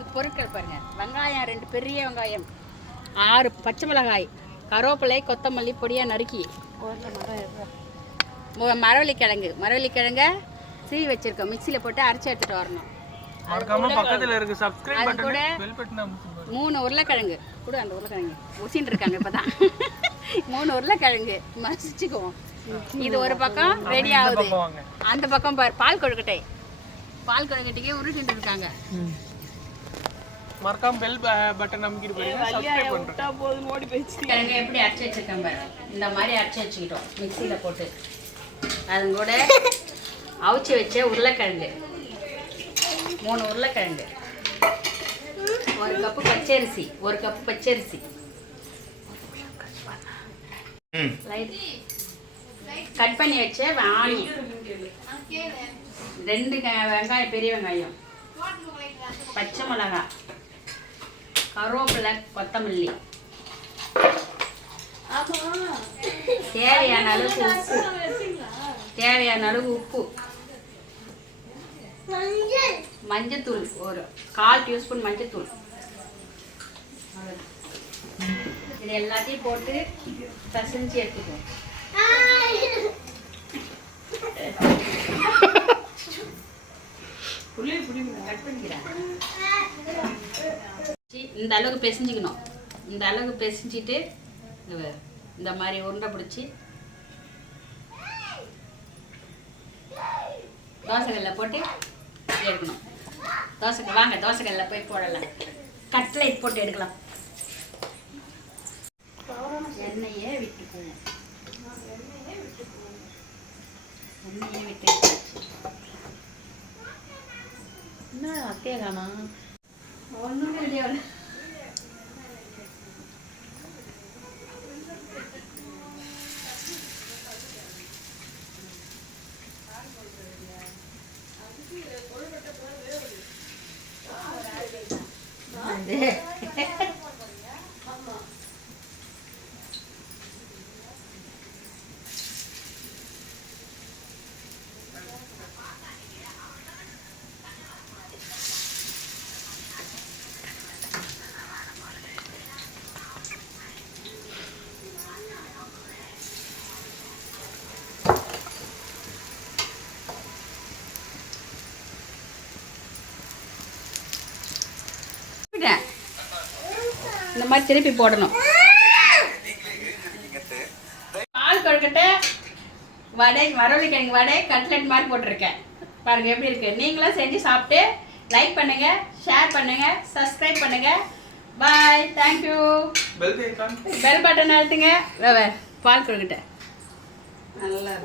இதுக்கு பொருட்கள் பாருங்கள். வெங்காயம் 2 பெரிய வெங்காயம், 6 பச்சை மிளகாய், கருவேப்பிலை, கொத்தமல்லி பொடியாக நறுக்கி, மரவள்ளிக்கிழங்க சீவி வச்சுருக்கோம். மிக்சியில் போட்டு அரைச்சி எடுத்துகிட்டு வரணும். அது கூட 3 உருளைக்கிழங்கு கூட. அந்த உருளைக்கிழங்கு ஊசின்னு இருக்காங்க இப்போ தான். 3 உருளைக்கிழங்கு மசிச்சுக்குவோம். இது ஒரு பக்கம் ரெடி ஆகுது. அந்த பக்கம் பால் கொழுக்கட்டைக்கு உருட்டிட்டு இருக்காங்க. மறக்காம பெல் பட்டன் அமுக்கிட்டு போயிடுங்க. சப்ஸ்கிரைப் பண்ணுங்க. ஓடி போயிடுச்சு. கிழங்கு எப்படி அரைச்சி வச்சிருக்கேன் பாரு. இந்த மாதிரி அரைச்சி வச்சுக்கிட்டோம் மிக்சியில் போட்டு. அது கூட அவிச்சி வச்ச உருளைக்கிழங்கு 3 உருளைக்கிழங்கு, 1 கப்பு பச்சரிசி, 1 கப்பு பச்சரிசி, கட் பண்ணி வச்ச ஆனியன், 2 வெங்காயம், பெரிய வெங்காயம், பச்சை மிளகாய், கருவேப்பிலை, கொத்தமல்லி, தேவையான அளவு உப்பு, மஞ்சத்தூள், ஒரு 1/4 டீஸ்பூன் மஞ்சத்தூள். இது எல்லாத்தையும் போட்டு பசஞ்சு எடுத்துக்குவோம். இந்த அளவுக்கு பிசைஞ்சிக்கணும். இந்த அளவுக்கு பிசைஞ்சிட்டு இந்த மாதிரி உருண்டை பிடிச்சி தோசைக்கல்ல போட்டு எடுக்கணும். தோசைக்கல்ல போய் போடலாம். கட்லெட் போட்டு எடுக்கலாம். எண்ணெயை விட்டுக்குவோம். எண்ணெயை விட்டு என்ன அத்தையா காணா ஒன்றும் இல்லையா. இந்த மாதிரி திருப்பி போடணும். பால் கொழுக்கட்டை வடை, மரவள்ளிக்கிழங்கு வடை, கட்லெட் மாதிரி போட்டிருக்கேன். பாருங்க எப்படி இருக்கு. நீங்களும் செஞ்சு சாப்பிட்டு லைக் பண்ணுங்க, ஷேர் பண்ணுங்க, சப்ஸ்கிரைப் பண்ணுங்க. பாய், தேங்க்யூ. பெல் பட்டன் அழுத்துங்க. பால் கொழுக்கட்டை நல்லா